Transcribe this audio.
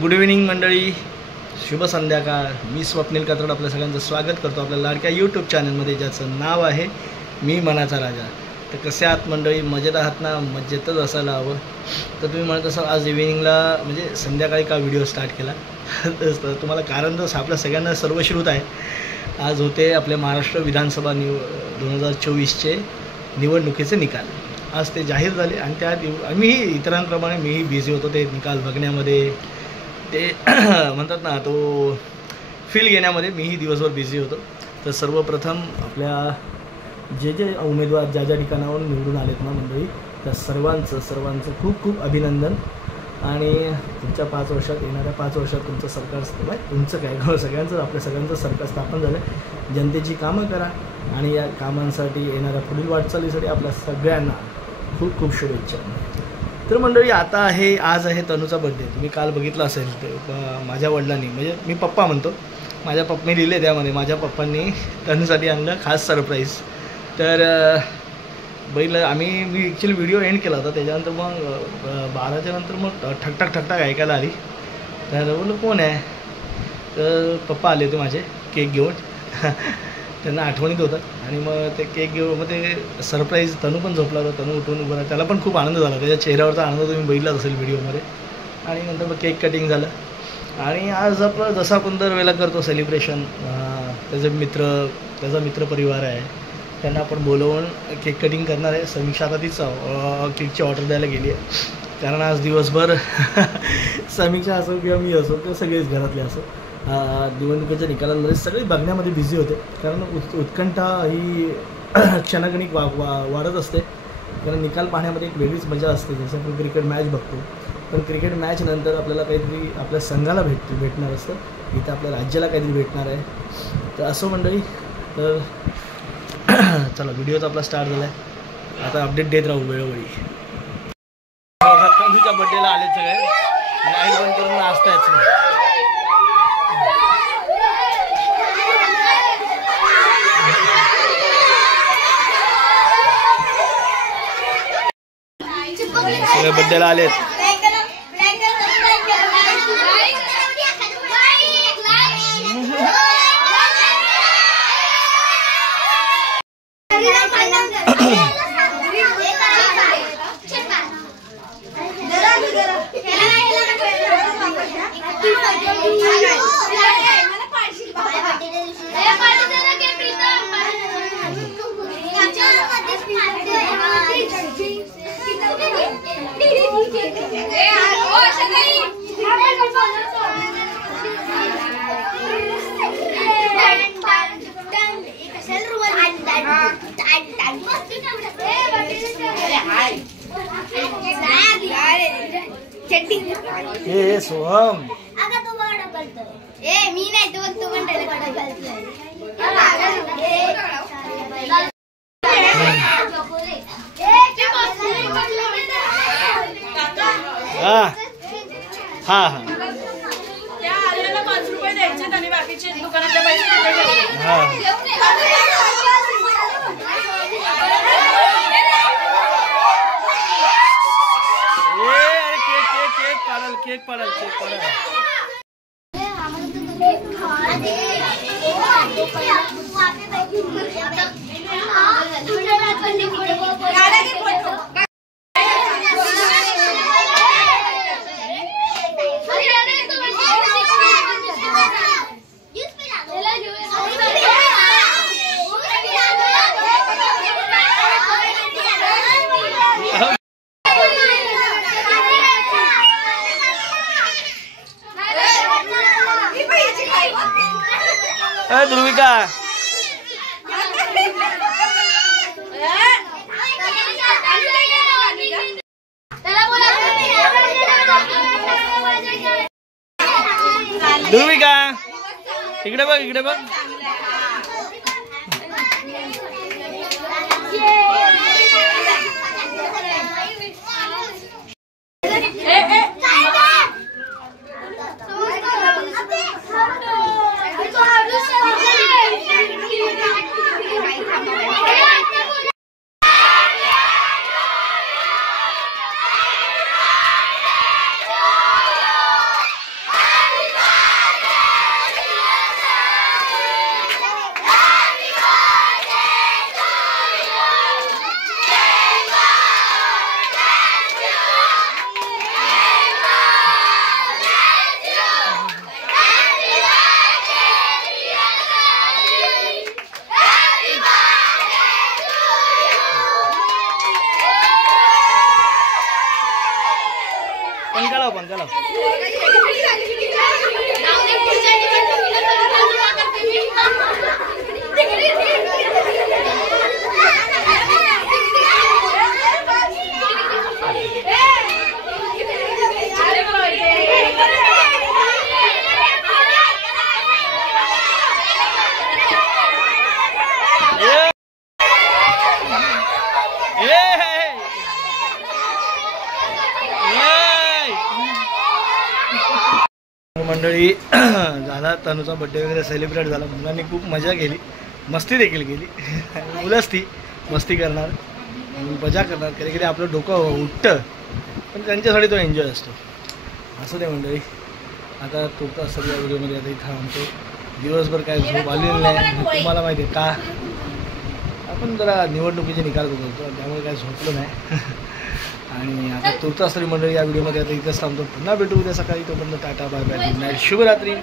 Good evening मंडळी, शुभ संध्याकाळ. मी स्वप्नील कात्रड आपल्या सगळ्यांचं स्वागत करतो आपल्या लाडक्या यूट्यूब चॅनलमध्ये, ज्याचं नाव आहे मी मनाचा राजा. तर कसे आहात मंडळी? मजेत आहात ना? मजेतच असायला हवं. तर तुम्ही म्हणत असाल आज इव्हिनिंगला म्हणजे संध्याकाळी का व्हिडिओ स्टार्ट केला तर तुम्हाला कारण तर आपल्या सगळ्यांना सर्वश्रुत आहे. आज होते आपल्या महाराष्ट्र विधानसभा 2024चे निवडणुकीचे निकाल. आज ते जाहीर झाले आणि त्या आम्हीही इतरांप्रमाणे मीही बिझी होतो ते निकाल बघण्यामध्ये, ते म्हणतात ना तो फील घेण्यामध्ये मीही दिवसभर बिझी होतो. तर सर्वप्रथम आपल्या जे उमेदवार ज्या ठिकाणावरून निवडून आलेत ना मंडळी, त्या सर्वांचं खूप खूप अभिनंदन. आणि तुमच्या 5 वर्षात, येणाऱ्या 5 वर्षात तुमचं सरकार, तुमचं काय सगळ्यांचं, आपल्या सगळ्यांचं सरकार स्थापन झालं. जनतेची कामं करा आणि या कामांसाठी येणाऱ्या पुढील वाटचालीसाठी आपल्या सगळ्यांना खूप खूप शुभेच्छा. तर मंडळी आज आहे तनूचा बड्डे. तुम्ही काल बघितलं असेल माझ्या वडिलांनी, म्हणजे मी पप्पा म्हणतो, माझ्या पप्पांनी लिहिले त्यामध्ये, माझ्या पप्पांनी तनूसाठी आणलं खास सरप्राईज. तर मी ॲक्च्युली व्हिडिओ एंड केला होता, त्याच्यानंतर मग 12च्या नंतर मग ठकठाक ऐकायला आली. तर बोललो कोण आहे, तर पप्पा आले होते माझे केक घेऊन त्यांना आठवणीत होतं. आणि मग ते केक घेऊन मग ते सरप्राईज, तनू पण झोपला होता, तनू उठून उभं राहिला, त्याला पण खूप आनंद झाला, त्याच्या चेहऱ्यावरचा आनंद तुम्ही बघितलाच असेल व्हिडिओमध्ये. आणि नंतर मग केक कटिंग झालं. आणि आज आपलं जसं आपण दरवेळेला करतो सेलिब्रेशन, त्याचा मित्रपरिवार आहे, त्यांना आपण बोलवून केक कटिंग करणार आहे. समीक्षा आता तीच केकची ऑर्डर द्यायला गेली आहे, कारण आज दिवसभर समीक्षा असो किंवा मी असो किंवा सगळेच घरातले असो निवडणुकीच्या निकालांमध्ये सगळे बघण्यामध्ये बिझी होते. कारण उत्कंठा ही क्षणागणिक वाढत असते. कारण निकाल पाहण्यामध्ये एक वेगळीच मजा असते. जसं आपण क्रिकेट मॅच बघतो, पण क्रिकेट मॅच नंतर आपल्याला काहीतरी आपल्या संघाला भेटणार असतं, इथं आपल्या राज्याला काहीतरी भेटणार आहे. तर असं मंडळी, तर चला व्हिडिओचा आपला स्टार्ट झाला आहे. आता अपडेट देत राहू वेळोवेळी. तनूच्या बड्डेला आले सगळे, लाईट बंद करून नाचतायच. सगळे बड्डेला आलेत. ए सोहम, मी नाही तू हा त्या आलेला 5 रुपये द्यायचे आणि बाकीचे दुकानातल्या पैसे केक पाडाल. ध्रुविका, इकडे बघ. तडका लाव. मंडळी झाला तनुचा बड्डे वगैरे सेलिब्रेट झाला. मुलांनी खूप मजा केली, मस्ती देखील केली. मुलंच ती मस्ती करणार, मजा करणार, कधी कधी आपलं डोकं उठतं, पण त्यांच्यासाठी तो एन्जॉय असतो. असं ते मंडळी. आता तुमचा असं या व्हिडिओमध्ये आता इथं आमचं दिवसभर काय झोप आलेली नाही. तुम्हाला माहिती आहे का, आपण जरा निवडणुकीचे निकाल बघतो त्यामुळे काय झोपलं नाही. आणि आता तुर्तास तरी मंडळी या व्हिडिओमध्ये आता इथंच थांबतो. पुन्हा भेटू उद्या सकाळी. तोपर्यंत tata bye bye, good night, शुभरात्री.